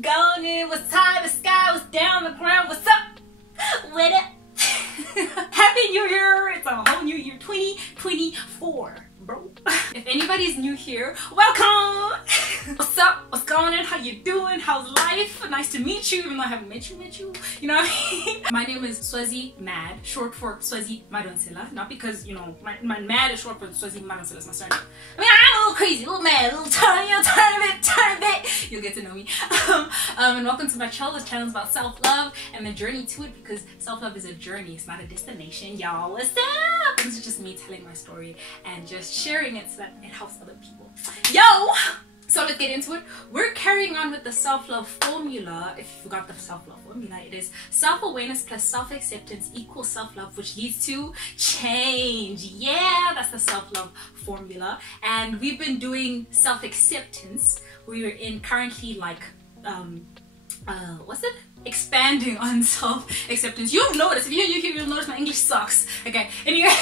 going in? What's high the sky? What's down the ground? What's up with it? Happy New Year! It's a whole new year, 2024, bro. If anybody's new here, welcome! What's up? What's going on? How you doing? How's life? Nice to meet you, even though I haven't met you. You know what I mean? My name is Swazi Mad, short for Swazi Madonsela. Not because, you know, my Mad is short for Swazi Madonsela is my surname. I mean, I'm a little crazy, a little mad, a little tiny bit. You'll get to know me. And welcome to my channel. This channel is about self-love and the journey to it, because self-love is a journey. It's not a destination, y'all. What's up? This is just me telling my story and just sharing it so that it helps other people. Yo! So let's get into it. We're carrying on with the self-love formula. If you forgot the self-love formula, it is self-awareness plus self-acceptance equals self-love, which leads to change. Yeah, that's the self-love formula. And we've been doing self-acceptance. We are in currently like what's it? Expanding on self-acceptance. You'll notice, if you're new here, you'll notice my English sucks. Okay, anyway.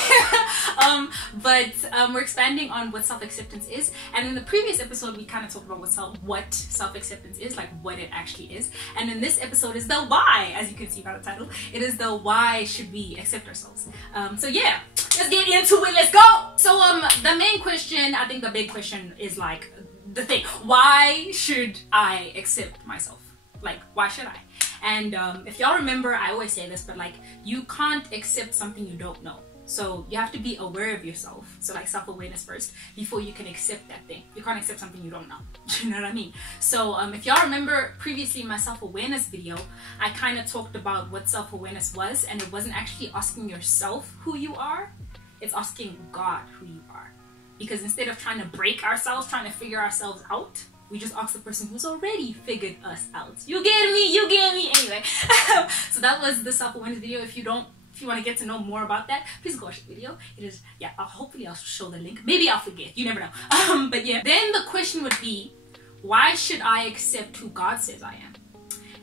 We're expanding on what self-acceptance is. And in the previous episode, we kind of talked about what self-acceptance is, like what it actually is. And in this episode is the why, as you can see by the title. It is the why should we accept ourselves. So yeah, let's get into it. Let's go. So the main question, I think the big question is like the thing, why should I accept myself? Like, why should I? And if y'all remember, I always say this, but like, you can't accept something you don't know. So you have to be aware of yourself. So like self-awareness first, before you can accept that thing. You can't accept something you don't know. You know what I mean? So if y'all remember previously in my self-awareness video, I kind of talked about what self-awareness was, and it wasn't actually asking yourself who you are. It's asking God who you are. Because instead of trying to break ourselves, trying to figure ourselves out, we just ask the person who's already figured us out. You get me? You get me? Anyway, so that was the self-awareness video. If you want to get to know more about that, please go watch the video. It is, yeah, hopefully I'll show the link. Maybe I'll forget. You never know. But yeah, then the question would be, why should I accept who God says I am?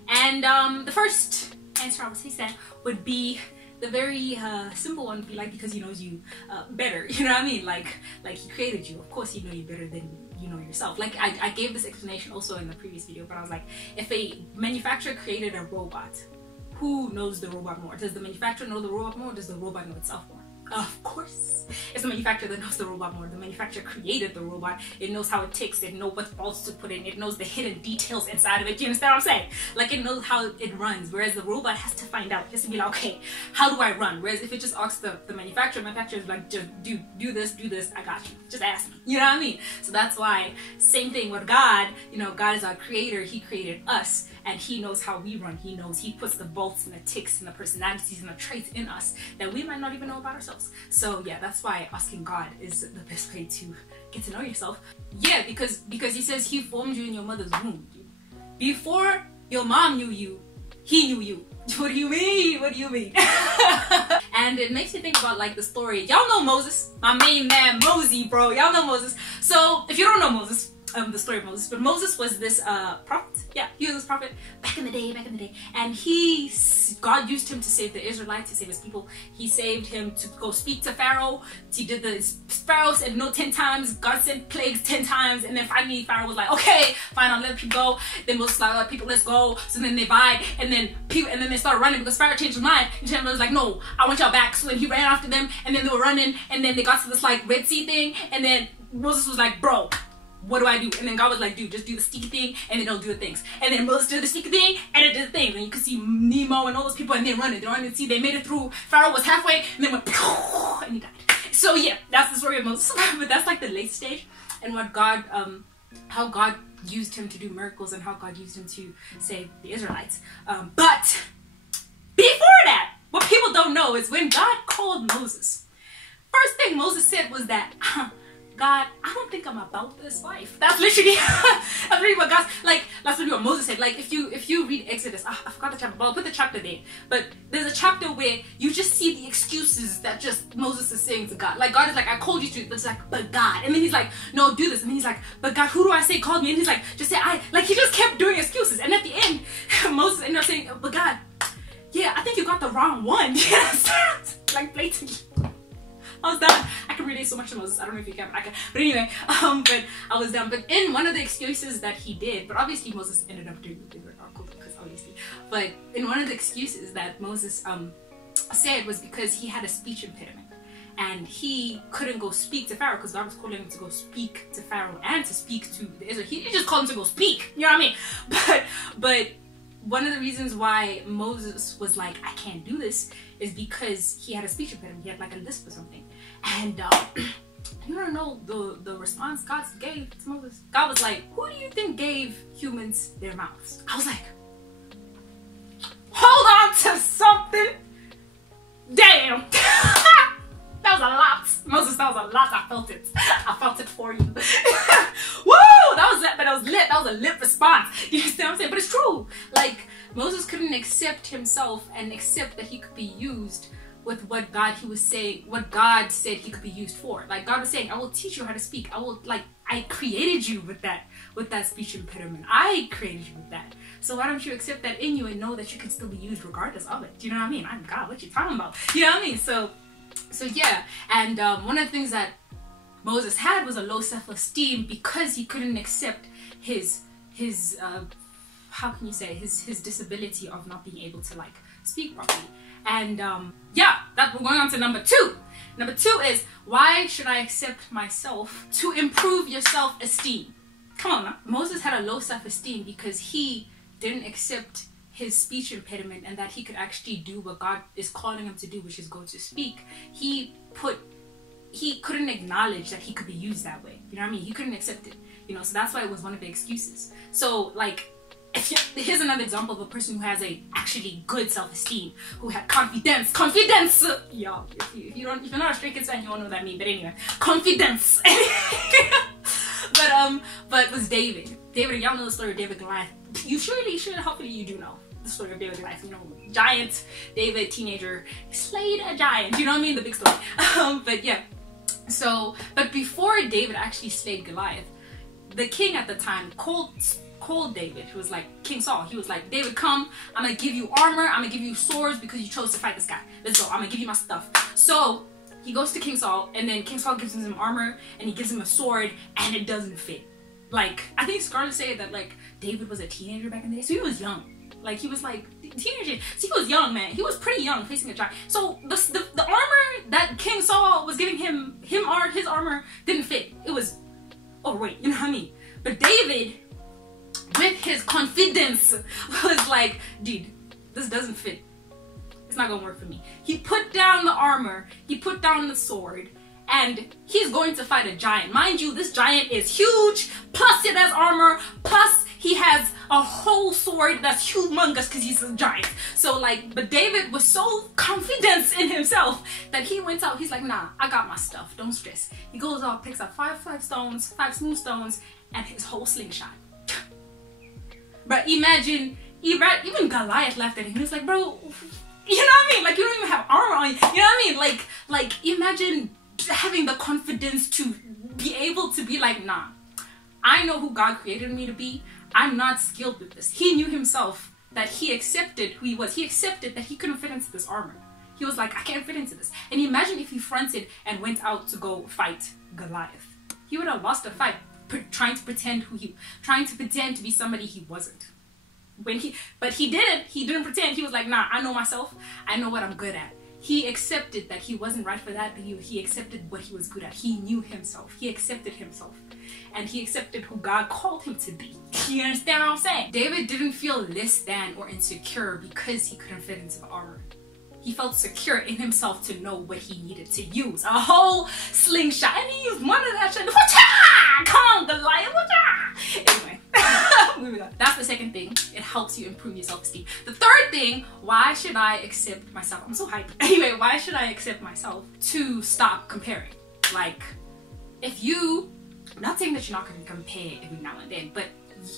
And the first answer I would say that would be the very simple one, would be like, because he knows you better. You know what I mean? Like he created you. Of course he knows you better than you know yourself. Like I gave this explanation also in the previous video, but I was like, if a manufacturer created a robot, who knows the robot more? Does the manufacturer know the robot more, or does the robot know itself more? Of course, it's the manufacturer that knows the robot more. The manufacturer created the robot. It knows how it ticks. It knows what bolts to put in. It knows the hidden details inside of it. Do you understand what I'm saying? Like, it knows how it runs. Whereas the robot has to find out. It has to be like, okay, how do I run? Whereas if it just asks the manufacturer is like, just do this, I got you. Just ask me. You know what I mean? So that's why, same thing with God. You know, God is our creator. He created us. And he knows how we run. He knows, he puts the bolts and the ticks and the personalities and the traits in us that we might not even know about ourselves. So yeah, that's why asking God is the best way to get to know yourself. Yeah, because he says he formed you in your mother's womb. Before your mom knew you, he knew you. What do you mean? What do you mean? And it makes me think about like the story. Y'all know Moses, my main man Mosey, bro. Y'all know Moses. So if you don't know Moses, the story of Moses, but Moses was this prophet. Yeah, he was this prophet back in the day, and God used him to save the Israelites, to save his people. He saved him to go speak to Pharaoh. He did Pharaoh said no 10 times. God sent plagues 10 times, and then finally Pharaoh was like, okay, fine, I'll let people go. Then Moses was like, people, let's go. So then they lied, and then they started running because Pharaoh changed his mind. And Pharaoh was like, no, I want y'all back. So then he ran after them, and then they were running, and then they got to this like Red Sea thing, and then Moses was like, bro, what do I do? And then God was like, dude, just do the sticky thing, and then it'll do the things. And then Moses did the sticky thing, and it did the thing. And you could see Nemo and all those people, and they're running. See, they made it through. Pharaoh was halfway, and then went, and he died. So yeah, that's the story of Moses. But that's like the late stage, and what God, how God used him to do miracles, and how God used him to save the Israelites. But before that, what people don't know is when God called Moses, first thing Moses said was that, God, I don't think I'm about this life. That's literally what God, like, that's what Moses said. Like, if you read Exodus, I forgot the chapter, but I'll put the chapter there. But there's a chapter where you just see the excuses that just Moses is saying to God. Like, God is like, I called you to, but it's like, but God. And then he's like, no, do this. And then he's like, but God, who do I say called me? And he's like, just say I. Like, he just kept doing excuses. And at the end, Moses ended up saying, but God, yeah, I think you got the wrong one. Yes. Like, blatantly. I was done. I can relate so much to Moses. I don't know if you can, but I can. But anyway, but I was done. But in one of the excuses that he did, but obviously Moses ended up doing the bigger article because obviously. But in one of the excuses that Moses said was because he had a speech impediment. And he couldn't go speak to Pharaoh because God was calling him to go speak to Pharaoh and to speak to the Israel. He just called him to go speak. You know what I mean? But one of the reasons why Moses was like, I can't do this, is because he had a speech impediment. He had like a lisp or something. And you don't know the response God gave to Moses. God was like, who do you think gave humans their mouths? I was like, hold on to something. Damn. That was a lot. Moses, that was a lot. I felt it. I felt it for you. Woo! That was lit, but that was lit. That was a lit response. You understand what I'm saying? But it's true. Like, Moses couldn't accept himself and accept that he could be used with what God said he could be used for. Like, God was saying, I will teach you how to speak. I created you with that speech impediment. I created you with that. So why don't you accept that in you and know that you can still be used regardless of it? Do you know what I mean? I'm God, what you talking about? You know what I mean? So yeah, and one of the things that Moses had was a low self-esteem because he couldn't accept his how can you say, his disability of not being able to like speak properly. And yeah, we're going on to number two. Number two is, why should I accept myself to improve your self-esteem? Come on now. Moses had a low self-esteem because he didn't accept his speech impediment and that he could actually do what God is calling him to do, which is go to speak. He couldn't acknowledge that he could be used that way. You know what I mean? He couldn't accept it. You know, so that's why it was one of the excuses. So like, here's another example of a person who has a actually good self-esteem, who had confidence. Y'all, if you're not a Stray Kids fan, you won't know what I mean. But anyway, confidence. but it was David. Y'all know the story of David and Goliath. You surely should. Hopefully you do know the story of David and Goliath. You know, giant David, teenager, slayed a giant. You know what I mean? The big story. But yeah. So, but before David actually slayed Goliath, the king at the time called David. He was like, King Saul. He was like, David, come. I'm gonna give you armor. I'm gonna give you swords because you chose to fight this guy. Let's go. I'm gonna give you my stuff. So he goes to King Saul, and then King Saul gives him some armor, and he gives him a sword, and it doesn't fit. Like, I think scholars say that like David was a teenager back in the day, so he was young. Like, he was like teenager, so he was young, man. He was pretty young, facing a giant. So the armor that King Saul was giving his armor didn't fit. It was overweight. You know what I mean? But David, with his confidence, was like, dude, this doesn't fit. It's not gonna work for me. He put down the armor. He put down the sword. And he's going to fight a giant. Mind you, this giant is huge, plus it has armor, plus he has a whole sword that's humongous because he's a giant. So like, but David was so confident in himself that he went out, he's like, nah, I got my stuff, don't stress. He goes out, picks up five smooth stones, and his whole slingshot. But imagine, even Goliath laughed at him. He was like, bro, you know what I mean? Like, you don't even have armor on you. You know what I mean? Like imagine having the confidence to be able to be like, nah, I know who God created me to be. I'm not skilled with this. He knew himself that he accepted who he was. He accepted that he couldn't fit into this armor. He was like, I can't fit into this. And imagine if he fronted and went out to go fight Goliath. He would have lost a fight trying to pretend to be somebody he wasn't. But he didn't pretend. He was like, nah, I know myself. I know what I'm good at. He accepted that he wasn't right for that, but he accepted what he was good at. He knew himself. He accepted himself. And he accepted who God called him to be. You understand what I'm saying? David didn't feel less than or insecure because he couldn't fit into the armor. He felt secure in himself to know what he needed to use. A whole slingshot. And he used one of that shit. Come on, Goliath. Anyway. Moving on. That's the second thing. It helps you improve your self-esteem. The third thing, why should I accept myself? I'm so hyped. Anyway, why should I accept myself? To stop comparing. Like, I'm not saying that you're not going to compare every now and then, but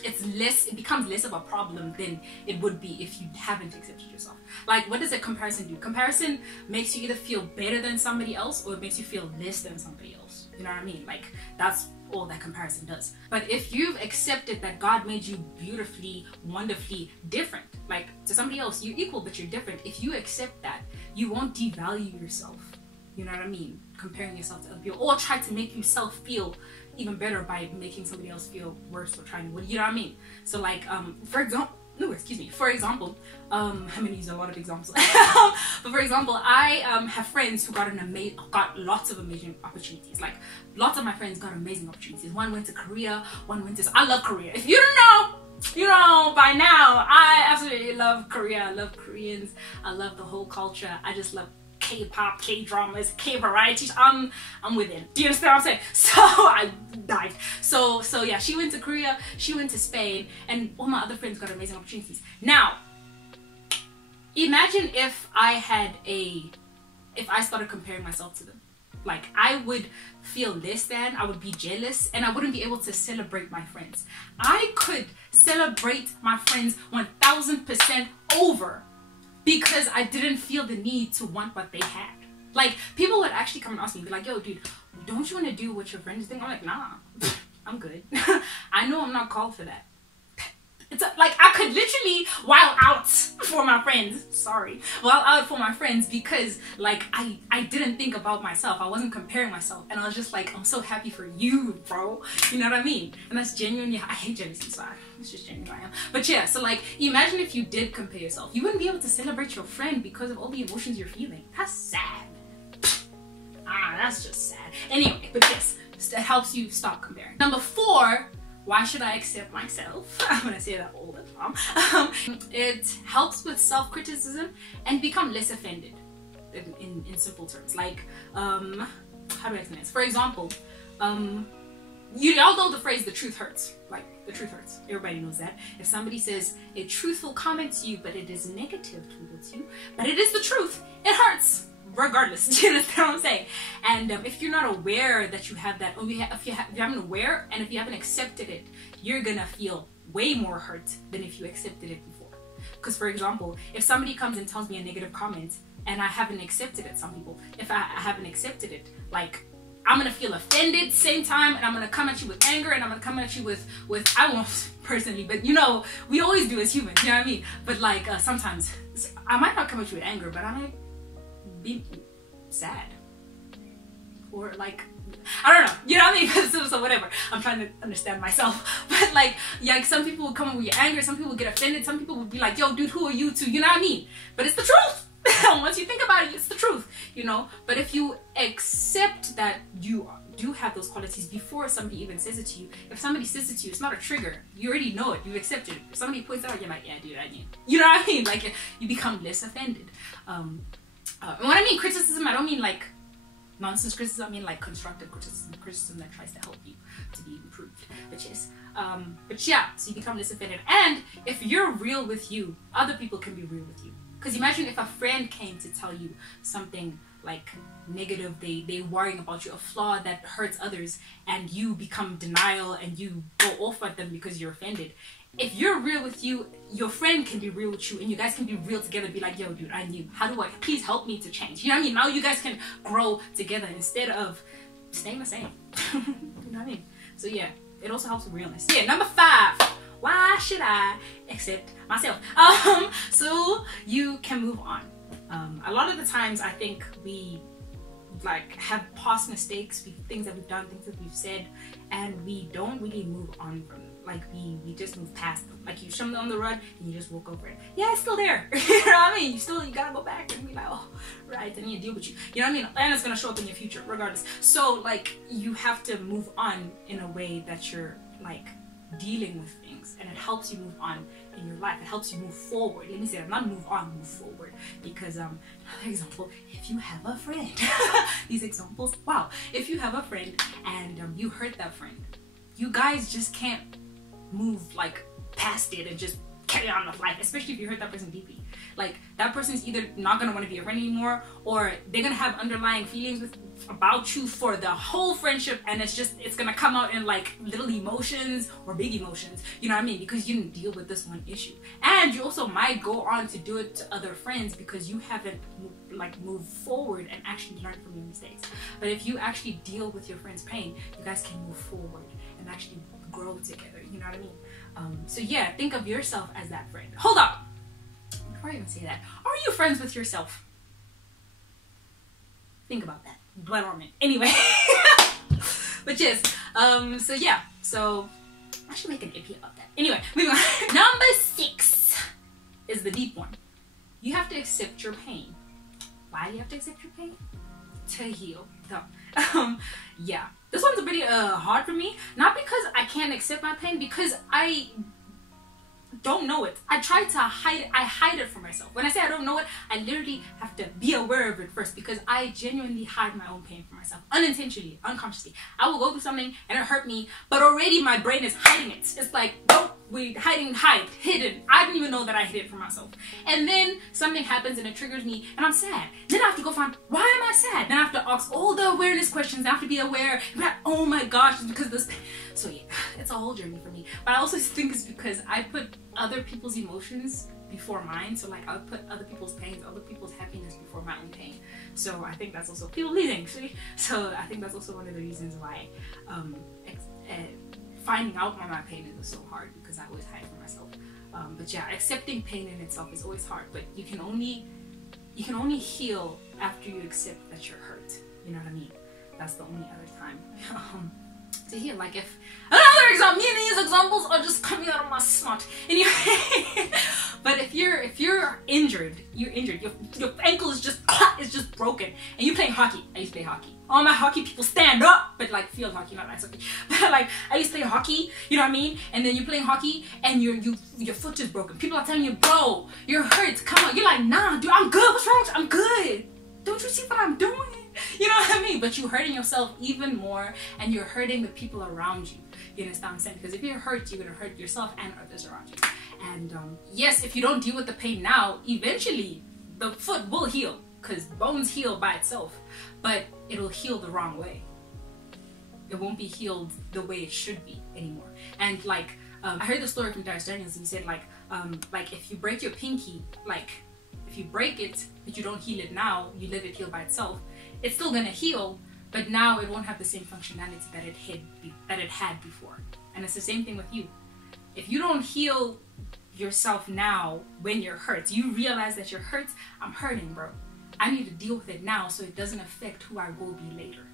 it becomes less of a problem than it would be if you haven't accepted yourself. Like, what does a comparison do? Comparison makes you either feel better than somebody else or it makes you feel less than somebody else. You know what I mean? Like, that's all that comparison does. But if you've accepted that God made you beautifully, wonderfully different, like to somebody else, you're equal but you're different. If you accept that, you won't devalue yourself. You know what I mean? Comparing yourself to other people, or try to make yourself feel even better by making somebody else feel worse, or trying to, you know what I mean? So like, for example, I'm gonna use a lot of examples. But for example, I have friends who got lots of amazing opportunities. Like, lots of my friends got amazing opportunities. One went to Korea, one went to, I love Korea. If you don't know, you know by now, I absolutely love Korea. I love Koreans. I love the whole culture. I just love K-pop, K-dramas, K-varieties. I'm within. Do you understand what I'm saying? So I died. So yeah, she went to Korea, she went to Spain, and all my other friends got amazing opportunities. Now, imagine if I started comparing myself to them. Like, I would feel less than, I would be jealous, and I wouldn't be able to celebrate my friends. I could celebrate my friends 1000% over, because I didn't feel the need to want what they had. Like, people would actually come and ask me, be like, yo, dude, don't you want to do what your friends do? I'm like, nah, I'm good. I know I'm not called for that. It's like, I could literally wild out for my friends. Wild out for my friends, because like, I didn't think about myself. I wasn't comparing myself. And I was just like, I'm so happy for you, bro. You know what I mean? And that's genuinely, I hate jealousy, so it's just genuine I am. But yeah, so like, imagine if you did compare yourself. You wouldn't be able to celebrate your friend because of all the emotions you're feeling. That's sad. That's just sad. Anyway, but yes, it helps you stop comparing. Number 4, why should I accept myself? I'm gonna say that all the time. It helps with self-criticism and become less offended, in simple terms. Like, how do I explain this? For example, you all know the phrase, the truth hurts. Like, the truth hurts. Everybody knows that. If somebody says a truthful comment to you, but it is negative towards you, but it is the truth, it hurts. Regardless, you understand what I'm saying? And if you're not aware that you have that, or if you haven't aware, and if you haven't accepted it, you're gonna feel way more hurt than if you accepted it before. Because for example, if somebody comes and tells me a negative comment and I haven't accepted it, some people, if I haven't accepted it, like, I'm gonna feel offended same time, and I'm gonna come at you with anger, and I'm gonna come at you with I won't personally, but you know, we always do as humans, you know what I mean? But like, sometimes I might not come at you with anger, but I might be sad, or like, I don't know, you know what I mean? So whatever, I'm trying to understand myself. But like, yeah, like, some people will come with your anger, some people will get offended, some people will be like, yo dude, who are you to, you know what I mean? But it's the truth. Once you think about it, it's the truth, you know? But if you accept that you do have those qualities before somebody even says it to you, if somebody says it to you, it's not a trigger. You already know it, you accepted it. If somebody points out, you're like, yeah dude, I knew. You know what I mean? Like, you become less offended. And when I mean criticism, I don't mean like nonsense criticism. I mean like constructive criticism that tries to help you to be improved. But yeah, so you become less offended. And if you're real with you, other people can be real with you. Because imagine if a friend came to tell you something like negative, they worrying about you, a flaw that hurts others, and you become denial and you go off at them because you're offended. If you're real with you, your friend can be real with you, and you guys can be real together, be like, yo dude, I knew. How do I, please help me to change? You know what I mean? Now you guys can grow together instead of staying the same. You know what I mean? So yeah, it also helps with realness. Yeah, number 5. Why should I accept myself? So you can move on. A lot of the times I think we like have past mistakes, things that we've done, things that we've said, and we don't really move on from them. Like, we just move past them. Like, you shove them on the rug and you just walk over it. Yeah, it's still there. You know what I mean? You gotta go back and be like, oh, right, I need to deal with you. You know what I mean? And it's gonna show up in your future regardless. So like, you have to move on in a way that you're like dealing with things, and it helps you move on in your life. It helps you move forward. Let me say that, not move on, move forward. Because another example, if you have a friend, these examples, wow, if you have a friend and you hurt that friend, you guys just can't move like past it and just carry on with life, especially if you hurt that person deeply. Like, that person's either not gonna want to be a friend anymore, or they're gonna have underlying feelings about you for the whole friendship, and it's gonna come out in like little emotions or big emotions, you know what I mean? Because you didn't deal with this one issue. And you also might go on to do it to other friends because you haven't like moved forward and actually learned from your mistakes. But if you actually deal with your friend's pain, you guys can move forward and actually grow together, you know what I mean? So yeah, think of yourself as that friend. Hold up, before I even say that, are you friends with yourself? Think about that. Dwell on it. Anyway. But yes, so yeah, so I should make an EP about that. Anyway, moving on. Number 6 is the deep one. You have to accept your pain. Why do you have to accept your pain? To heal. So, yeah, this one's pretty hard for me. Not because I can't accept my pain, because I don't know it. I try to hide it. I hide it from myself. When I say I don't know it, I literally have to be aware of it first, because I genuinely hide my own pain from myself, unintentionally, unconsciously. I will go through something and it hurt me, but already my brain is hiding it. It's like, nope, we hidden. I didn't even know that I hid it from myself. And then something happens and it triggers me and I'm sad. Then I have to go find, why am I sad? Then I have to ask all the awareness questions. I have to be aware. Like, oh my gosh, it's because of this pain. So yeah, it's a whole journey for me. But I also think it's because I put other people's emotions before mine. So like, I put other people's pains, other people's happiness before my own pain. So I think that's also people pleasing. So I think that's also one of the reasons why finding out why my pain is so hard, because I always hide from myself. But yeah, accepting pain in itself is always hard. But you can only heal after you accept that you're hurt. You know what I mean? That's the only other time to heal. Like, if another example, me and these examples are just coming out of my snot. Anyway, but if you're injured, your ankle is just broken, and you're playing hockey. I used to play hockey. All my hockey people stand up, but like field hockey, not ice hockey. But like, I used to play hockey, you know what I mean? And then you're playing hockey and your foot is broken. People are telling you, bro, you're hurt, come on. You're like, nah, dude, I'm good. What's wrong? I'm good. Don't you see what I'm doing? You know what I mean? But you're hurting yourself even more, and you're hurting the people around you. You understand what I'm saying? Because if you're hurt, you're gonna hurt yourself and others around you. And yes, if you don't deal with the pain now, eventually the foot will heal, because bones heal by itself, but it'll heal the wrong way. It won't be healed the way it should be anymore. And like, I heard the story from Darius Daniels, and he said like if you break your pinky, like if you break it but you don't heal it now, you let it heal by itself, it's still gonna heal, but now it won't have the same functionality that it had before. And it's the same thing with you. If you don't heal yourself now when you're hurt, you realize that you're hurt. I'm hurting, bro. I need to deal with it now so it doesn't affect who I will be later.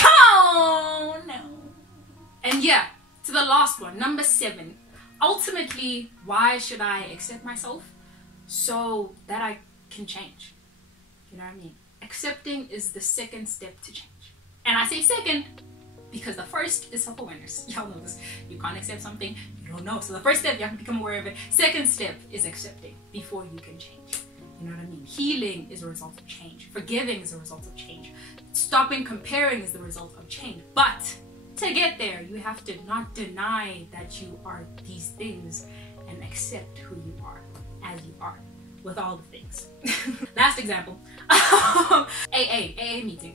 Oh no. And yeah, to the last one, number 7. Ultimately, why should I accept myself? So that I can change. You know what I mean? Accepting is the second step to change. And I say second because the first is self-awareness. Y'all know this. You can't accept something you don't know. So the first step, you have to become aware of it. Second step is accepting before you can change. You know what I mean? Healing is a result of change. Forgiving is a result of change. Stopping comparing is the result of change. But to get there, you have to not deny that you are these things and accept who you are as you are with all the things. Last example. AA meeting.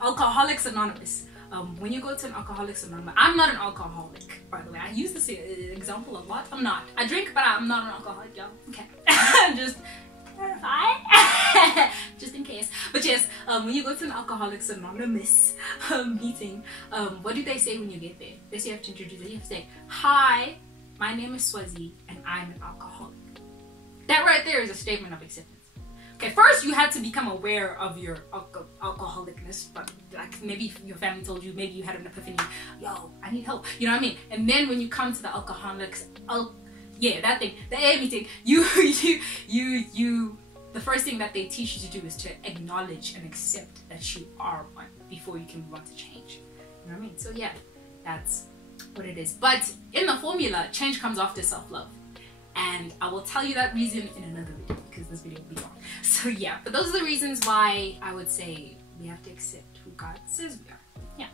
Alcoholics Anonymous. When you go to an Alcoholics Anonymous, I'm not an alcoholic, by the way. I use this example a lot. I'm not. I drink, but I'm not an alcoholic, y'all. Okay. Just clarify. Just in case. But yes, when you go to an Alcoholics Anonymous meeting, what do they say when you get there? They say you have to introduce it. You have to say, hi, my name is Swazi, and I'm an alcoholic. That right there is a statement of acceptance. Okay, first you had to become aware of your alcoholicness, but like maybe your family told you, maybe you had an epiphany, yo, I need help, you know what I mean? And then when you come to the alcoholics, that thing, the AA meeting, the first thing that they teach you to do is to acknowledge and accept that you are one before you can move on to change. You know what I mean? So yeah, that's what it is. But in the formula, change comes after self-love. And I will tell you that reason in another video, because this video will be long. So yeah, but those are the reasons why I would say we have to accept who God says we are. Yeah.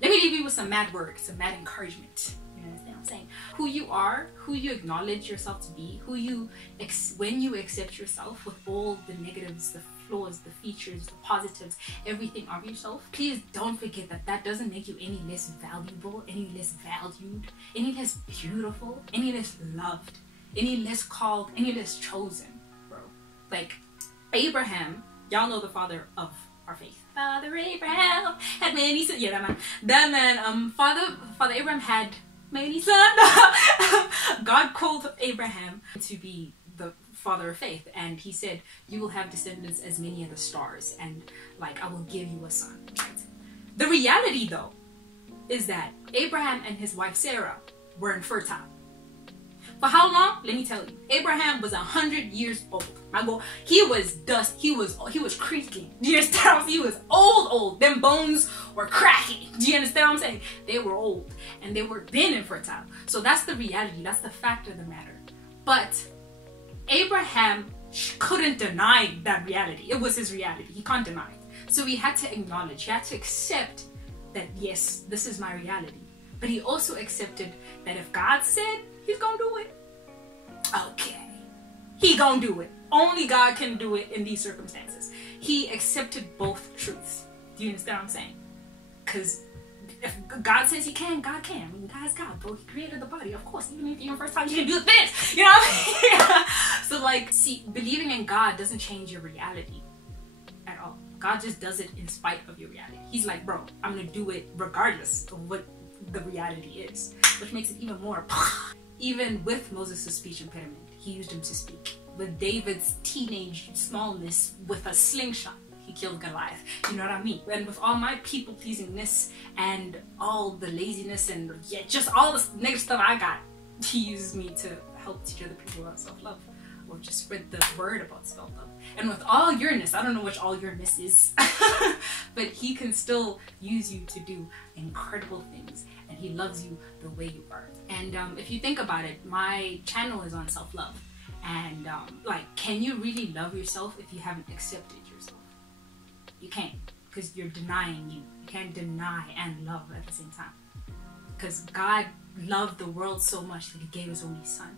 Let me leave you with some mad words, some mad encouragement. You understand what I'm saying? Who you are, who you acknowledge yourself to be, when you accept yourself with all the negatives, the flaws, the features, the positives, everything of yourself, please don't forget that that doesn't make you any less valuable, any less valued, any less beautiful, any less loved, any less called, any less chosen, bro. Like Abraham, y'all know the father of our faith. Father Abraham had many sons. Yeah, that man. Father Abraham had many sons. God called Abraham to be the father of faith, and he said, you will have descendants as many as the stars, and like I will give you a son. Right? The reality though is that Abraham and his wife Sarah were infertile. For how long? Let me tell you. Abraham was 100 years old. He was dust. He was creaking. Do you understand? He was old. Them bones were cracking. Do you understand what I'm saying? They were old and they were then infertile. So that's the reality. That's the fact of the matter. But Abraham couldn't deny that reality. It was his reality. He can't deny it. So he had to acknowledge. He had to accept that yes, this is my reality. But he also accepted that if God said he's gonna do it, okay, he gonna do it. Only God can do it in these circumstances. He accepted both truths. Do you understand what I'm saying? Because if God says he can, God can. I mean, God is God, bro. He created the body. Of course, even if you're first time, you can do this. You know what I mean? So like, see, believing in God doesn't change your reality at all. God just does it in spite of your reality. He's like, bro, I'm gonna do it regardless of what the reality is, which makes it even more. Even with Moses' speech impediment, he used him to speak. With David's teenage smallness, with a slingshot, he killed Goliath. You know what I mean? And with all my people pleasingness and all the laziness and just all the negative stuff I got, he uses me to help teach other people about self-love, or just spread the word about self-love. And with all yourness, I don't know which all yourness is, but he can still use you to do incredible things, and he loves you the way you are. And if you think about it, my channel is on self-love. And like, can you really love yourself if you haven't accepted yourself? You can't, because you're denying you. You can't deny and love at the same time. Because God loved the world so much that he gave his only son.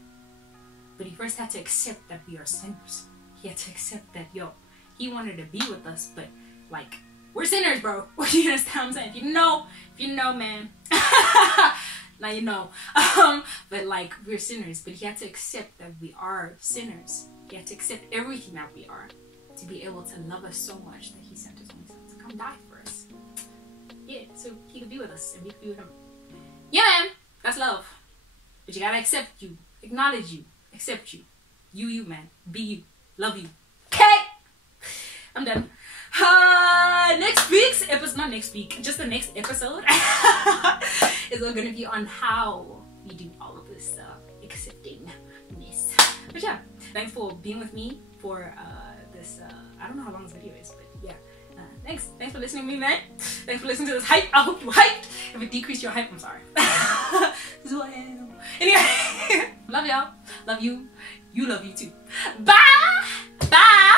But he first had to accept that we are sinners. He had to accept that, yo, he wanted to be with us, but like, we're sinners, bro. You understand what I'm saying? If you know, man. Now you know. But like, we're sinners, but he had to accept that we are sinners. He had to accept everything that we are to be able to love us so much that he sent his only son to come die for us. Yeah, so he could be with us and we could be with him. Yeah, man, that's love. But you gotta accept you, acknowledge you, accept you. You, man. Be you. Love you. Okay? I'm done. Next week's episode, not next week, just the next episode is going to be on how we do all of this acceptingness. But yeah, thanks for being with me for this, I don't know how long this video is, but yeah. Thanks for listening to me, man. Thanks for listening to this hype. I hope you hyped. If it decreased your hype, I'm sorry. This is who I am. Anyway, love y'all. Love you. You love you too. Bye. Bye.